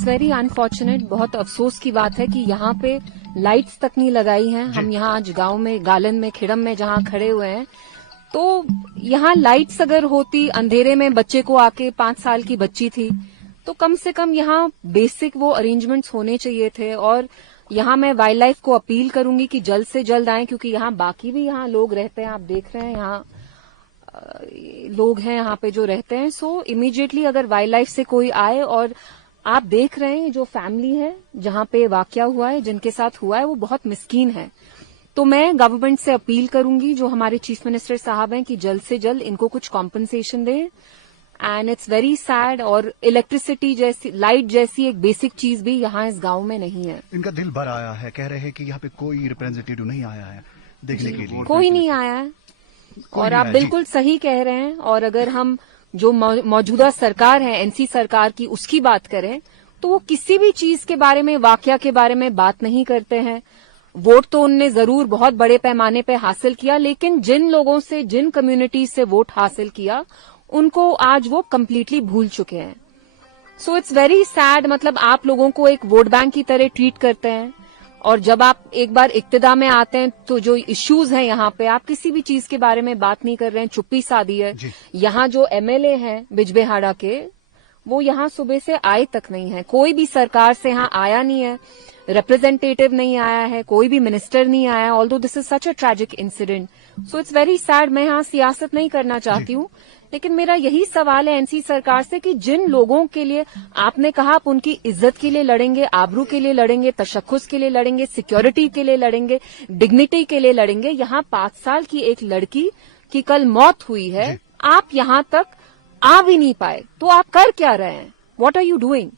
It's very unfortunate, बहुत अफसोस की बात है कि यहाँ पे लाइट्स तक नहीं लगाई हैं। हम यहाँ आज गांव में, गालन में, खिड़म में जहाँ खड़े हुए हैं, तो यहाँ लाइट्स अगर होती, अंधेरे में बच्चे को आके 5 साल की बच्ची थी, तो कम से कम यहाँ बेसिक वो अरेंजमेंट्स होने चाहिए थे। और यहाँ मैं वाइल्ड लाइफ को अपील करूंगी कि जल्द से जल्द आए, क्योंकि यहाँ बाकी भी यहाँ लोग रहते हैं, आप देख रहे हैं यहाँ लोग हैं यहाँ पे जो रहते हैं। सो इमीडिएटली अगर वाइल्ड लाइफ से कोई आए, और आप देख रहे हैं जो फैमिली है जहाँ पे वाकया हुआ है, जिनके साथ हुआ है, वो बहुत मिस्कीन है। तो मैं गवर्नमेंट से अपील करूंगी, जो हमारे चीफ मिनिस्टर साहब हैं, कि जल्द से जल्द इनको कुछ कॉम्पनसेशन दें। And it's very sad. और इलेक्ट्रिसिटी जैसी, लाइट जैसी एक बेसिक चीज भी यहाँ इस गांव में नहीं है। इनका दिल भर आया है, कह रहे हैं कि यहाँ पे कोई रिप्रेजेंटेटिव नहीं आया है देखने के लिए। कोई नहीं आया है, और आप बिल्कुल सही कह रहे हैं। और अगर हम जो मौजूदा सरकार है, एनसी सरकार की, उसकी बात करें, तो वो किसी भी चीज के बारे में, वाकया के बारे में बात नहीं करते हैं। वोट तो उनने जरूर बहुत बड़े पैमाने पे हासिल किया, लेकिन जिन लोगों से, जिन कम्युनिटी से वोट हासिल किया, उनको आज वो कम्प्लीटली भूल चुके हैं। So it's very sad. मतलब आप लोगों को एक वोट बैंक की तरह ट्रीट करते हैं, और जब आप एक बार इक्तिदा में आते हैं, तो जो इश्यूज हैं यहाँ पे, आप किसी भी चीज के बारे में बात नहीं कर रहे हैं, चुप्पी साधी है। यहाँ जो एमएलए हैं बिजबेहाड़ा के, वो यहाँ सुबह से आए तक नहीं है। कोई भी सरकार से यहाँ आया नहीं है, रिप्रेजेंटेटिव नहीं आया है, कोई भी मिनिस्टर नहीं आया। Although this is such a tragic incident, so it's very sad. मैं यहाँ सियासत नहीं करना चाहती हूँ, लेकिन मेरा यही सवाल है एनसी सरकार से कि जिन लोगों के लिए आपने कहा आप उनकी इज्जत के लिए लड़ेंगे, आबरू के लिए लड़ेंगे, तशख्खुस के लिए लड़ेंगे, सिक्योरिटी के लिए लड़ेंगे, डिग्निटी के लिए लड़ेंगे, यहाँ 5 साल की एक लड़की की कल मौत हुई है, आप यहाँ तक आ भी नहीं पाए, तो आप कर क्या रहे हैं? What are you doing?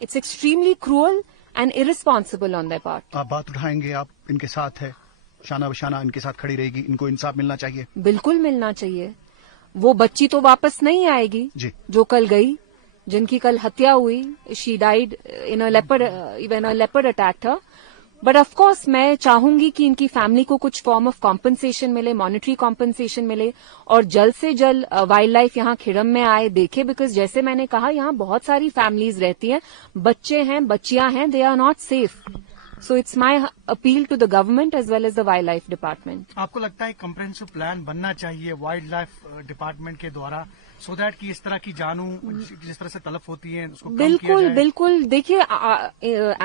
It's extremely cruel and irresponsible on their part. आप बात उठाएंगे, आप इनके साथ है, शाना बशाना इनके साथ खड़ी रहेगी, इनको इंसाफ मिलना चाहिए। बिल्कुल मिलना चाहिए। वो बच्ची तो वापस नहीं आएगी जो कल गई, जिनकी कल हत्या हुई। She died in a leopard attack था। बट ऑफ कोर्स मैं चाहूंगी कि इनकी फैमिली को कुछ फॉर्म ऑफ कॉम्पनसेशन मिले, मॉनेटरी कॉम्पनसेशन मिले, और जल्द से जल्द वाइल्ड लाइफ यहाँ खिड़म में आए, देखे। बिकॉज जैसे मैंने कहा, यहाँ बहुत सारी फैमिलीज रहती हैं, बच्चे हैं, बच्चियां हैं, they are not safe. So it's my appeal to the government as well as the wildlife department. आपको लगता है कम्प्रेहेंसिव प्लान बनना चाहिए वाइल्ड लाइफ डिपार्टमेंट के द्वारा, सो दैट कि इस तरह की जानू जिस तरह से तलफ होती है उसको बिल्कुल बिल्कुल। देखिए,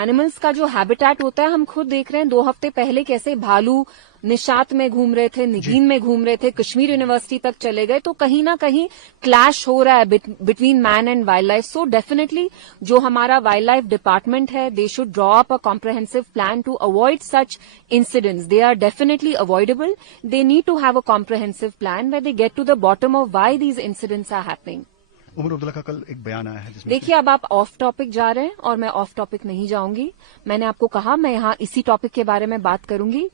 एनिमल्स का जो हैबिटेट होता है, हम खुद देख रहे हैं 2 हफ्ते पहले कैसे भालू निशात में घूम रहे थे, निगीन में घूम रहे थे, कश्मीर यूनिवर्सिटी तक चले गए। तो कहीं ना कहीं क्लैश हो रहा है between man and wildlife. So definitely जो हमारा वाइल्ड लाइफ डिपार्टमेंट है, they should draw up a comprehensive plan to avoid such incidents. They are definitely avoidable. They need to have a comprehensive plan where they get to the bottom of why these incidents are happening. Omar Abdullah का कल एक बयान आया है जिसमें, देखिए, अब आप ऑफ टॉपिक जा रहे हैं और मैं ऑफ टॉपिक नहीं जाऊंगी। मैंने आपको कहा मैं यहाँ इसी टॉपिक के बारे में बात करूंगी।